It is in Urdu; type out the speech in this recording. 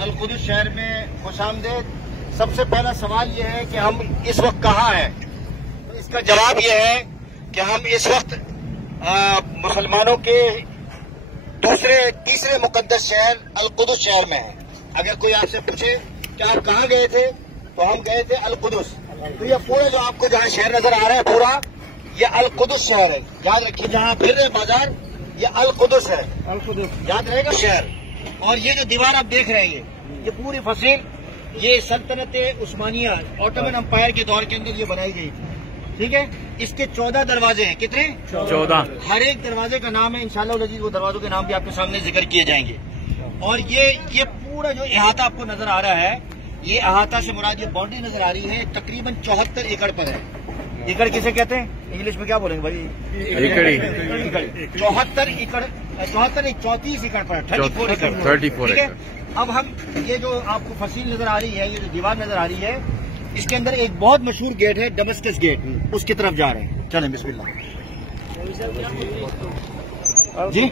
القدس شہر میں خوش آمدید۔ سب سے پہلا سوال یہ ہے کہ ہم اس وقت کہاں ہیں؟ تو اس کا جواب یہ ہے کہ ہم اس وقت مسلمانوں کے تیسرے مقدس شہر القدس شہر میں ہیں۔ اگر کوئی آپ سے پوچھے کہ آپ کہاں گئے تھے تو ہم گئے تھے القدس۔ تو یہ پورا جو آپ کو جہاں شہر نظر آ رہا ہے پورا یہ القدس شہر ہے۔ یاد رکھیے جہاں پھر رہے بازار یہ القدس ہے، یاد رہے گا شہر۔ اور یہ جو دیوار آپ دیکھ رہے ہیں یہ پوری فصیل یہ سلطنت عثمانیہ آٹومن امپائر کے دور کے اندر یہ بنائی گئی تھی، ٹھیک ہے۔ اس کے 14 دروازے ہیں۔ کتنے؟ 14۔ ہر ایک دروازے کا نام ہے انشاءاللہ العزیز، وہ دروازوں کے نام بھی آپ کے سامنے ذکر کیے جائیں گے۔ اور یہ پورا جو احاطہ آپ کو نظر آ رہا ہے، یہ احاطہ سے مراد یہ باؤنڈری نظر آ رہی ہے تقریباً 74 ایکڑ پر ہے۔ ایکڑ کسے کہتے ہیں انگلش میں؟ کیا بولیں گے بھائی؟ 74 ایکڑ، 34 ایکڑ پر 34 ایکڑ، ٹھیک ہے۔ اب ہم یہ جو آپ کو فصیل نظر آ رہی ہے، یہ جو دیوار نظر آ رہی ہے، اس کے اندر ایک بہت مشہور گیٹ ہے ڈمسکس گیٹ، اس کی طرف جا رہے ہیں۔ چلیں بسم اللہ جی۔